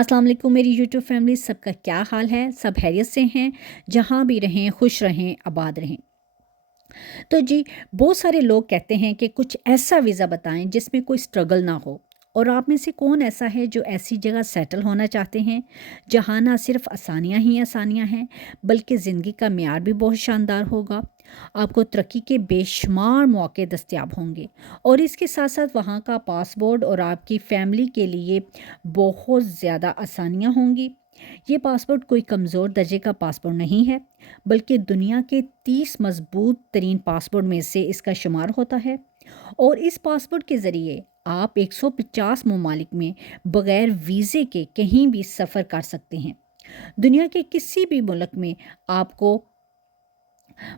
अस्सलाम वालेकुम मेरी यूट्यूब फैमिली, सबका क्या हाल है? सब खैरियत से हैं? जहाँ भी रहें, खुश रहें, आबाद रहें। तो जी, बहुत सारे लोग कहते हैं कि कुछ ऐसा वीज़ा बताएं जिसमें कोई स्ट्रगल ना हो। और आप में से कौन ऐसा है जो ऐसी जगह सेटल होना चाहते हैं जहाँ ना सिर्फ आसानियाँ ही आसानियाँ हैं, बल्कि ज़िंदगी का मेयार भी बहुत शानदार होगा। आपको तरक्की के बेशुमार मौके दस्तयाब होंगे, और इसके साथ साथ वहाँ का पासपोर्ट और आपकी फ़ैमिली के लिए बहुत ज़्यादा आसानियाँ होंगी। ये पासपोर्ट कोई कमज़ोर दर्जे का पासपोर्ट नहीं है, बल्कि दुनिया के 30 मजबूत तरीन पासपोर्ट में से इसका शुमार होता है। और इस पासपोर्ट के ज़रिए आप 150 ममालिक में बग़ैर वीज़े के कहीं भी सफ़र कर सकते हैं। दुनिया के किसी भी मुल्क में आपको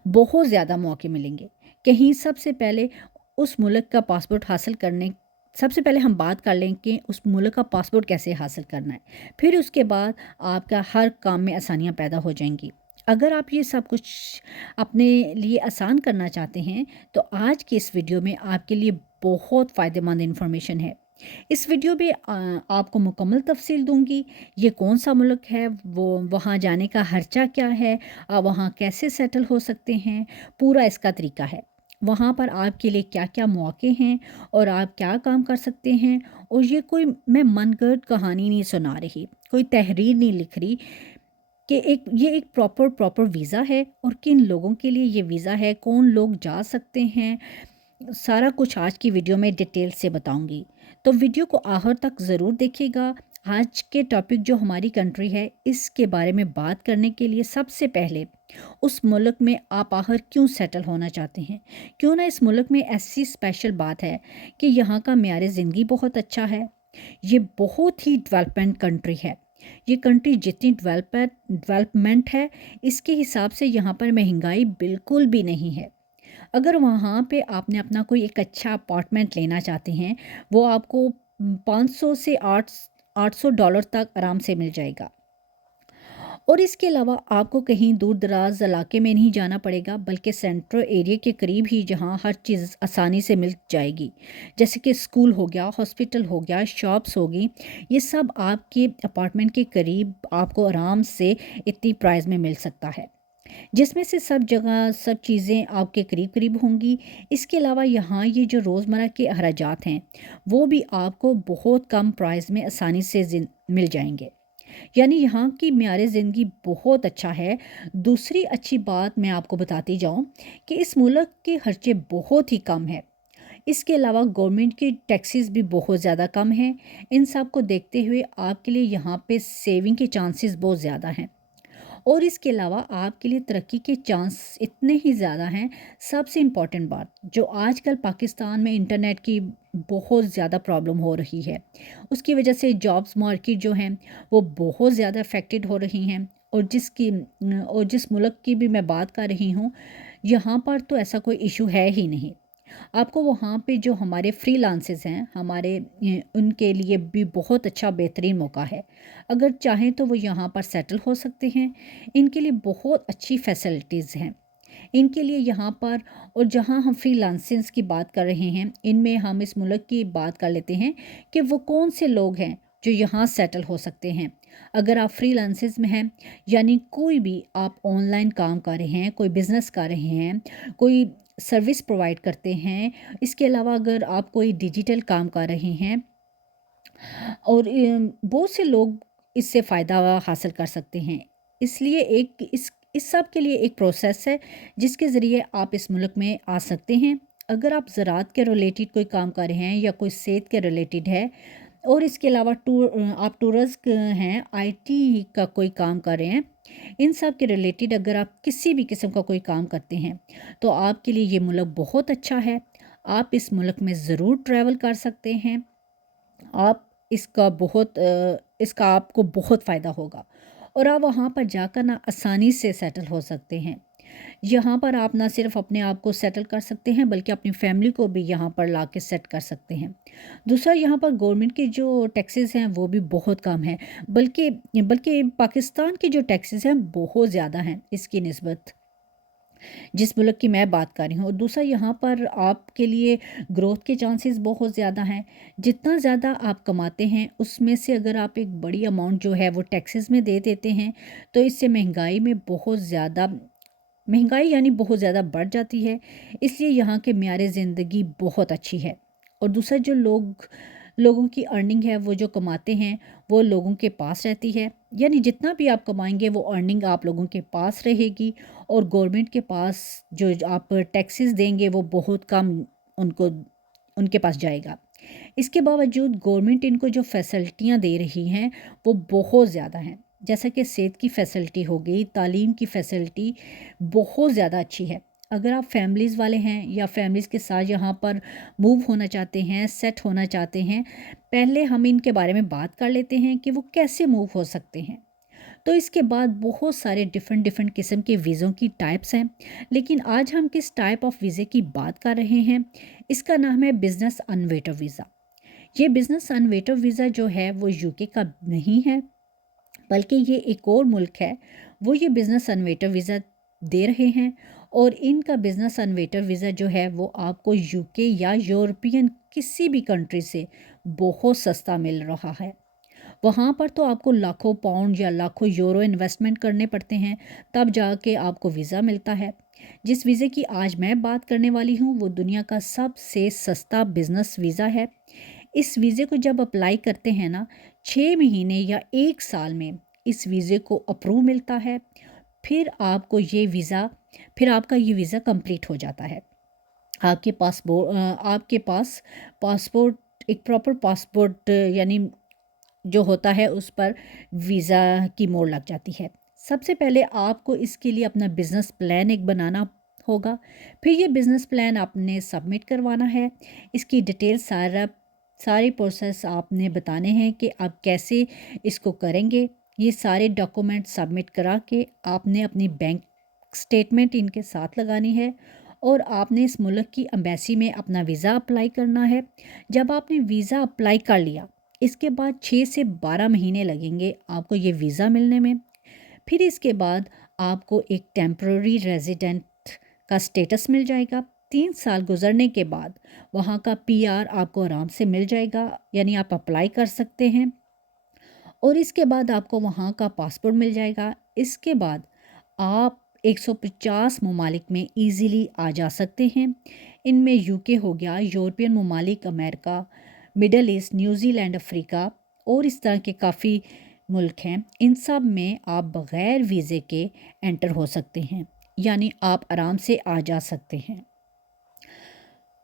बहुत ज़्यादा मौके मिलेंगे। कहीं सबसे पहले उस मुल्क का पासपोर्ट हासिल करने सबसे पहले हम बात कर लें कि उस मुल्क का पासपोर्ट कैसे हासिल करना है। फिर उसके बाद आपका हर काम में आसानियाँ पैदा हो जाएँगी। अगर आप ये सब कुछ अपने लिए आसान करना चाहते हैं, तो आज की इस वीडियो में आपके लिए बहुत फ़ायदेमंद इन्फॉर्मेशन है। इस वीडियो में आपको मुकम्मल तफसील दूँगी, ये कौन-सा मुल्क है, वो वहाँ जाने का खर्चा क्या है, वहाँ कैसे सेटल हो सकते हैं, पूरा इसका तरीका है। वहाँ पर आपके लिए क्या-क्या मौके हैं और आप क्या काम कर सकते हैं। और ये कोई मैं मनगढ़ंत कहानी नहीं सुना रही, कोई तहरीर नहीं लिख रही कि ये एक प्रॉपर वीज़ा है और किन लोगों के लिए ये वीज़ा है, कौन लोग जा सकते हैं। सारा कुछ आज की वीडियो में डिटेल से बताऊंगी, तो वीडियो को आखिर तक ज़रूर देखिएगा। आज के टॉपिक जो हमारी कंट्री है, इसके बारे में बात करने के लिए सबसे पहले उस मुल्क में आप आखिर क्यों सेटल होना चाहते हैं। क्यों ना इस मुल्क में ऐसी स्पेशल बात है कि यहाँ का मेयार ज़िंदगी बहुत अच्छा है। ये बहुत ही डेवलपमेंट कंट्री है। ये कंट्री जितनी डेवलपमेंट है, इसके हिसाब से यहाँ पर महंगाई बिल्कुल भी नहीं है। अगर वहाँ पे आपने अपना कोई एक अच्छा अपार्टमेंट लेना चाहते हैं, वो आपको 500 से 800 डॉलर तक आराम से मिल जाएगा। और इसके अलावा आपको कहीं दूर दराज इलाके में नहीं जाना पड़ेगा, बल्कि सेंट्रल एरिया के करीब ही, जहाँ हर चीज़ आसानी से मिल जाएगी। जैसे कि स्कूल हो गया, हॉस्पिटल हो गया, शॉप्स होगी, ये सब आपके अपार्टमेंट के करीब आपको आराम से इतनी प्राइस में मिल सकता है, जिसमें से सब जगह सब चीज़ें आपके करीब करीब होंगी। इसके अलावा यहाँ ये जो रोज़मर्रा के अखराजात हैं, वो भी आपको बहुत कम प्राइस में आसानी से मिल जाएंगे। यानी यहाँ की मेयार ज़िंदगी बहुत अच्छा है। दूसरी अच्छी बात मैं आपको बताती जाऊँ कि इस मुल्क के खर्चे बहुत ही कम है। इसके अलावा गवर्नमेंट की टैक्सेस भी बहुत ज़्यादा कम हैं। इन सब को देखते हुए आपके लिए यहाँ पे सेविंग के चांसेस बहुत ज़्यादा हैं। और इसके अलावा आपके लिए तरक्की के चांस इतने ही ज़्यादा हैं। सबसे इम्पॉर्टेंट बात, जो आजकल पाकिस्तान में इंटरनेट की बहुत ज़्यादा प्रॉब्लम हो रही है, उसकी वजह से जॉब्स मार्केट जो हैं वो बहुत ज़्यादा अफेक्टेड हो रही हैं। और जिस मुल्क की भी मैं बात कर रही हूँ, यहाँ पर तो ऐसा कोई इशू है ही नहीं। आपको वहाँ पे जो हमारे फ्रीलांसर्स हैं, उनके लिए भी बहुत अच्छा बेहतरीन मौका है। अगर चाहें तो वो यहाँ पर सेटल हो सकते हैं। इनके लिए बहुत अच्छी फैसिलिटीज़ हैं इनके लिए यहाँ पर। और जहाँ हम फ्रीलांसिंग की बात कर रहे हैं, इनमें हम इस मुल्क की बात कर लेते हैं कि वो कौन से लोग हैं जो यहाँ सेटल हो सकते हैं। अगर आप फ्रीलांसिंग में हैं, यानी कोई भी आप ऑनलाइन काम कर रहे हैं, कोई बिज़नेस कर रहे हैं, कोई सर्विस प्रोवाइड करते हैं, इसके अलावा अगर आप कोई डिजिटल काम कर रहे हैं, और बहुत से लोग इससे फ़ायदा हासिल कर सकते हैं। इसलिए इस सब के लिए एक प्रोसेस है जिसके ज़रिए आप इस मुल्क में आ सकते हैं। अगर आप ज़राअत के रिलेटेड कोई काम कर रहे हैं, या कोई सेहत के रिलेटेड है, और इसके अलावा आप टूरिस्ट हैं, आईटी का कोई काम कर रहे हैं, इन सब के रिलेटेड अगर आप किसी भी किस्म का कोई काम करते हैं, तो आपके लिए ये मुल्क बहुत अच्छा है। आप इस मुल्क में ज़रूर ट्रैवल कर सकते हैं। आप इसका आपको बहुत फ़ायदा होगा, और आप वहाँ पर जाकर ना आसानी से सेटल हो सकते हैं। यहाँ पर आप ना सिर्फ अपने आप को सेटल कर सकते हैं, बल्कि अपनी फैमिली को भी यहाँ पर ला के सेट कर सकते हैं। दूसरा, यहाँ पर गवर्नमेंट के जो टैक्सेस हैं वो भी बहुत कम हैं, बल्कि पाकिस्तान के जो टैक्सेस हैं बहुत ज़्यादा हैं इसकी निस्बत। जिस मुल्क की मैं बात कर रही हूँ। और दूसरा, यहाँ पर आपके लिए ग्रोथ के चांसेस बहुत ज़्यादा हैं। जितना ज़्यादा आप कमाते हैं उसमें से अगर आप एक बड़ी अमाउंट जो है वो टैक्सेस में दे देते हैं, तो इससे महंगाई यानी बहुत ज़्यादा बढ़ जाती है। इसलिए यहाँ के म्यार ज़िंदगी बहुत अच्छी है। और दूसरा, जो लोगों की अर्निंग है, वो जो कमाते हैं वो लोगों के पास रहती है, यानी जितना भी आप कमाएंगे वो अर्निंग आप लोगों के पास रहेगी। और गवर्नमेंट के पास जो आप टैक्सेस देंगे वो बहुत कम उनको उनके पास जाएगा। इसके बावजूद गवर्नमेंट इनको जो फैसिलिटियाँ दे रही हैं वो बहुत ज़्यादा हैं, जैसा कि सेहत की फ़ैसिलिटी हो गई, तालीम की फ़ैसिलिटी बहुत ज़्यादा अच्छी है। अगर आप फैमिलीज़ वाले हैं या फैमिलीज़ के साथ यहाँ पर मूव होना चाहते हैं, सेट होना चाहते हैं, पहले हम इनके बारे में बात कर लेते हैं कि वो कैसे मूव हो सकते हैं। तो इसके बाद बहुत सारे डिफरेंट डिफरेंट किस्म के वीज़ों की टाइप्स हैं, लेकिन आज हम किस टाइप ऑफ वीज़े की बात कर रहे हैं, इसका नाम है बिज़नेस अनवेटर वीज़ा। ये बिज़नेस अनवेटर वीज़ा जो है वो यूके का नहीं है, बल्कि ये एक और मुल्क है, वो ये बिज़नेस अनवेटर वीज़ा दे रहे हैं। और इनका बिज़नेस अनवेटर वीज़ा जो है वो आपको यूके या यूरोपियन किसी भी कंट्री से बहुत सस्ता मिल रहा है। वहाँ पर तो आपको लाखों पाउंड या लाखों यूरो इन्वेस्टमेंट करने पड़ते हैं, तब जाके आपको वीज़ा मिलता है। जिस वीज़े की आज मैं बात करने वाली हूँ वो दुनिया का सबसे सस्ता बिज़नेस वीज़ा है। इस वीज़े को जब अप्लाई करते हैं ना, 6 महीने या 1 साल में इस वीज़े को अप्रूव मिलता है। फिर आपका ये वीज़ा कंप्लीट हो जाता है। आपके पास पासपोर्ट, एक प्रॉपर पासपोर्ट यानी जो होता है, उस पर वीज़ा की मोहर लग जाती है। सबसे पहले आपको इसके लिए अपना बिज़नेस प्लान एक बनाना होगा। फिर ये बिज़नेस प्लान आपने सबमिट करवाना है। इसकी डिटेल सारी प्रोसेस आपने बताने हैं कि आप कैसे इसको करेंगे। ये सारे डॉक्यूमेंट सबमिट करा के आपने अपनी बैंक स्टेटमेंट इनके साथ लगानी है और आपने इस मुल्क की एम्बेसी में अपना वीज़ा अप्लाई करना है। जब आपने वीज़ा अप्लाई कर लिया, इसके बाद 6 से 12 महीने लगेंगे आपको ये वीज़ा मिलने में। फिर इसके बाद आपको एक टेम्पररी रेजिडेंट का स्टेटस मिल जाएगा। 3 साल गुजरने के बाद वहाँ का पीआर आपको आराम से मिल जाएगा, यानी आप अप्लाई कर सकते हैं। और इसके बाद आपको वहाँ का पासपोर्ट मिल जाएगा। इसके बाद आप 150 ममालिक में ईज़िली आ जा सकते हैं। इनमें यूके हो गया, यूरोपियन ममालिक, America, middle east, New Zealand, Africa और इस तरह के काफ़ी मुल्क हैं। इन सब में आप बग़ैर वीज़े के एंटर हो सकते हैं, यानी आप आराम से आ जा सकते हैं।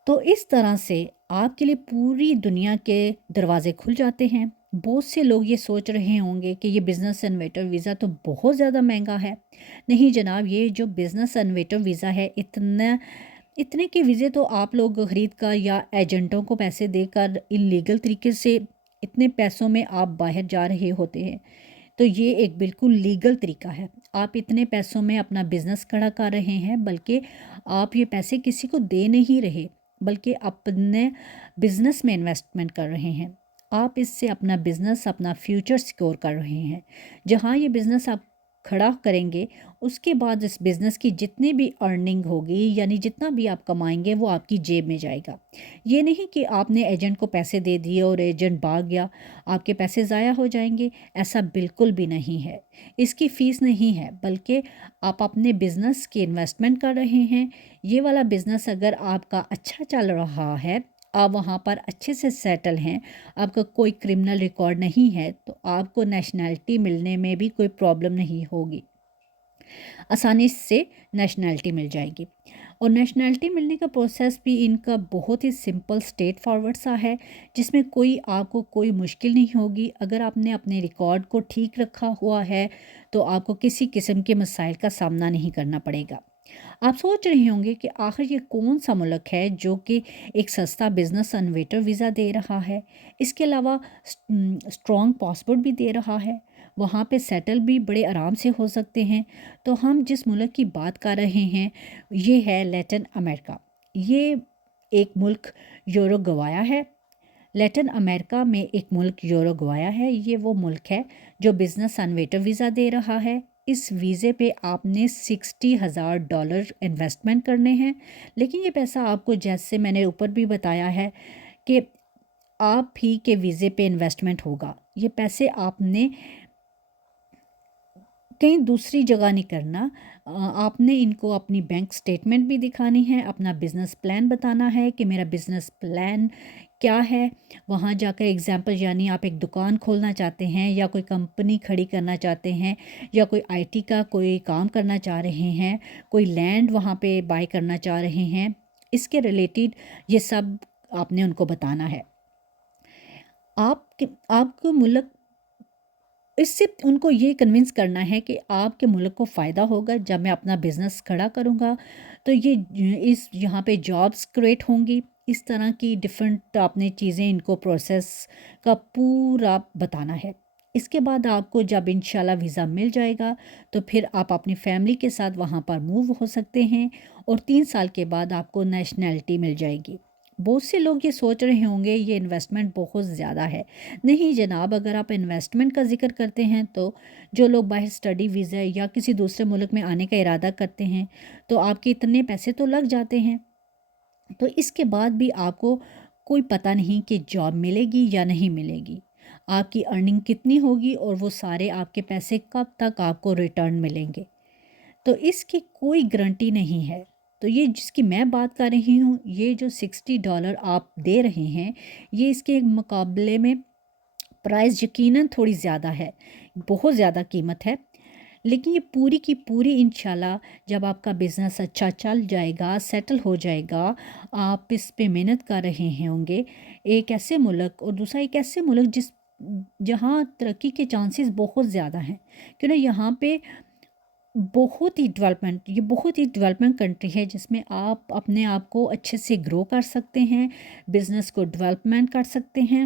तो इस तरह से आपके लिए पूरी दुनिया के दरवाज़े खुल जाते हैं। बहुत से लोग ये सोच रहे होंगे कि ये बिज़नेस इन्वेटर वीज़ा तो बहुत ज़्यादा महंगा है। नहीं जनाब, ये जो बिज़नेस इन्वेटर वीज़ा है, इतने के वीज़े तो आप लोग ख़रीद कर या एजेंटों को पैसे देकर इलीगल तरीके से इतने पैसों में आप बाहर जा रहे होते हैं। तो ये एक बिल्कुल लीगल तरीका है। आप इतने पैसों में अपना बिज़नेस खड़ा कर रहे हैं, बल्कि आप ये पैसे किसी को दे नहीं रहे, बल्कि अपने बिज़नेस में इन्वेस्टमेंट कर रहे हैं। आप इससे अपना बिज़नेस, अपना फ्यूचर सिक्योर कर रहे हैं। जहाँ ये बिज़नेस आप खड़ा करेंगे, उसके बाद इस बिज़नेस की जितनी भी अर्निंग होगी, यानी जितना भी आप कमाएंगे, वो आपकी जेब में जाएगा। ये नहीं कि आपने एजेंट को पैसे दे दिए और एजेंट भाग गया, आपके पैसे ज़ाया हो जाएंगे। ऐसा बिल्कुल भी नहीं है। इसकी फ़ीस नहीं है, बल्कि आप अपने बिज़नेस की इन्वेस्टमेंट कर रहे हैं। ये वाला बिज़नेस अगर आपका अच्छा चल रहा है, आप वहाँ पर अच्छे से सेटल हैं, आपका कोई क्रिमिनल रिकॉर्ड नहीं है, तो आपको नेशनैलिटी मिलने में भी कोई प्रॉब्लम नहीं होगी। आसानी से नेशनैलिटी मिल जाएगी। और नेशनैलिटी मिलने का प्रोसेस भी इनका बहुत ही सिंपल, स्ट्रेट फॉरवर्ड सा है, जिसमें आपको कोई मुश्किल नहीं होगी। अगर आपने अपने रिकॉर्ड को ठीक रखा हुआ है तो आपको किसी किस्म के मसाइल का सामना नहीं करना पड़ेगा। आप सोच रहे होंगे कि आखिर ये कौन सा मुल्क है जो कि एक सस्ता बिज़नेस इन्वेटर वीज़ा दे रहा है, इसके अलावा स्ट्रॉन्ग पासपोर्ट भी दे रहा है, वहाँ पे सेटल भी बड़े आराम से हो सकते हैं। तो हम जिस मुल्क की बात कर रहे हैं ये है लैटिन अमेरिका। ये एक मुल्क यूरुग्वाया है। लैटिन अमेरिका में एक मुल्क यूरुग्वाया है। ये वो मुल्क है जो बिज़नेस इन्वेटर वीज़ा दे रहा है। اس ویزے پہ آپ نے $60,000 انویسٹمنٹ کرنے ہیں، لیکن یہ پیسہ آپ کو جیسے میں نے اوپر بھی بتایا ہے کہ آپ ہی کے ویزے پہ انویسٹمنٹ ہوگا۔ یہ پیسے آپ نے کہیں دوسری جگہ نہیں کرنا، آپ نے ان کو اپنی بینک سٹیٹمنٹ بھی دکھانی ہے، اپنا بزنس پلان بتانا ہے کہ میرا بزنس پلان کیا ہے۔ وہاں جا کر ایگزامپل یعنی آپ ایک دکان کھولنا چاہتے ہیں یا کوئی کمپنی کھڑی کرنا چاہتے ہیں یا کوئی آئی ٹی کا کوئی کام کرنا چاہ رہے ہیں، کوئی لینڈ وہاں پہ بائی کرنا چاہ رہے ہیں، اس کے ریلیٹڈ یہ سب آپ نے ان کو بتانا ہے۔ آپ کو ملک اس سے ان کو یہ کنونس کرنا ہے کہ آپ کے ملک کو فائدہ ہوگا جب میں اپنا بزنس کھڑا کروں گا تو یہاں پہ جابس کریٹ ہوں گی، اس طرح کی ڈیفرنٹ آپ نے چیزیں ان کو پروسیس کا پورا بتانا ہے۔ اس کے بعد آپ کو جب انشاءاللہ ویزا مل جائے گا تو پھر آپ اپنی فیملی کے ساتھ وہاں پر موو ہو سکتے ہیں اور 3 سال کے بعد آپ کو نیشنلٹی مل جائے گی۔ بہت سے لوگ یہ سوچ رہے ہوں گے یہ انویسٹمنٹ بہت زیادہ ہے۔ نہیں جناب، اگر آپ انویسٹمنٹ کا ذکر کرتے ہیں تو جو لوگ باہر اسٹڈی ویزا یا کسی دوسرے ملک میں آنے کا ارادہ کرتے ہیں تو آپ کے اتنے پیسے تو لگ جاتے ہیں، تو اس کے بعد بھی آپ کو کوئی پتہ نہیں کہ جاب ملے گی یا نہیں ملے گی، آپ کی ارننگ کتنی ہوگی اور وہ سارے آپ کے پیسے کب تک آپ کو ریٹرن ملیں گے، تو اس کی کوئی گارنٹی نہیں ہے۔ تو یہ جس کی میں بات کر رہی ہوں، یہ جو $60 آپ دے رہے ہیں، یہ اس کے مقابلے میں پرائز یقیناً تھوڑی زیادہ ہے، بہت زیادہ قیمت ہے، لیکن یہ پوری کی پوری انشاءاللہ جب آپ کا بزنس اچھا چل جائے گا، سیٹل ہو جائے گا، آپ اس پہ محنت کر رہے ہوں گے، ایک ایسے ملک اور دوسرا ایک ایسے ملک جہاں ترقی کے چانسز بہت زیادہ ہیں، کیونکہ یہاں پہ یہ بہت ہی ڈیولپمنٹ کنٹری ہے جس میں آپ اپنے آپ کو اچھے سے گرو کر سکتے ہیں، بزنس کو ڈیولپمنٹ کر سکتے ہیں۔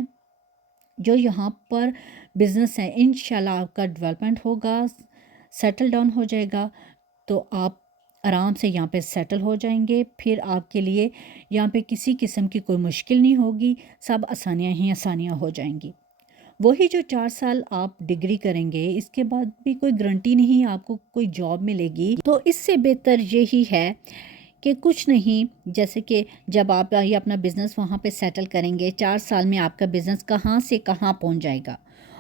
جو یہاں پر بزنس ہے انشاءاللہ آپ کا ڈیولپمنٹ ہوگا، سیٹل ڈاؤن ہو جائے گا، تو آپ آرام سے یہاں پہ سیٹل ہو جائیں گے، پھر آپ کے لیے یہاں پہ کسی قسم کی کوئی مشکل نہیں ہوگی، سب آسانیاں ہی آسانیاں ہو جائیں گی۔ وہی جو 4 سال آپ ڈگری کریں گے، اس کے بعد بھی کوئی گارنٹی نہیں آپ کو کوئی جاب ملے گی، تو اس سے بہتر یہی ہے کہ کچھ نہیں، جیسے کہ جب آپ یہ اپنا بزنس وہاں پہ سیٹل کریں گے، 4 سال میں آپ کا بزنس کہاں سے کہاں پہنچ جائے گا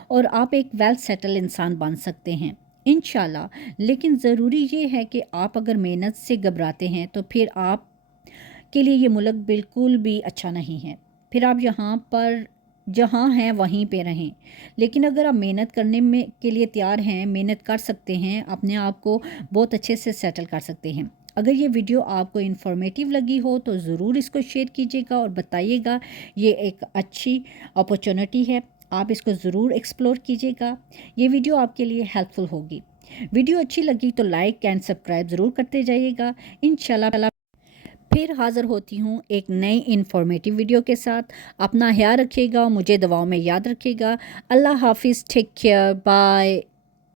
اور آپ ایک ویل سیٹل انسان بن سکتے ہیں انشاءاللہ۔ لیکن ضروری یہ ہے کہ آپ اگر محنت سے گھبراتے ہیں تو پھر آپ کے لیے یہ ملک بالکل بھی اچھا نہیں ہے، پھر آپ یہاں پر جہاں ہیں وہیں پہ رہیں۔ لیکن اگر آپ محنت کرنے کے لیے تیار ہیں، محنت کر سکتے ہیں، اپنے آپ کو بہت اچھے سے سیٹل کر سکتے ہیں۔ اگر یہ ویڈیو آپ کو انفارمیٹیو لگی ہو تو ضرور اس کو شیئر کیجیے گا اور بتائیے گا، یہ ایک اچھی اپرچونٹی ہے، آپ اس کو ضرور ایکسپلور کیجیے گا، یہ ویڈیو آپ کے لیے ہیلپ فل ہوگی۔ ویڈیو اچھی لگی تو لائک اینڈ سبسکرائب ضرور کرتے جائیے گا۔ انشاءاللہ پھر حاضر ہوتی ہوں ایک نئی انفارمیٹیو ویڈیو کے ساتھ۔ اپنا خیال رکھیے گا، مجھے دعاؤں میں یاد رکھیے گا۔ اللہ حافظ، ٹیک کیئر، بائے۔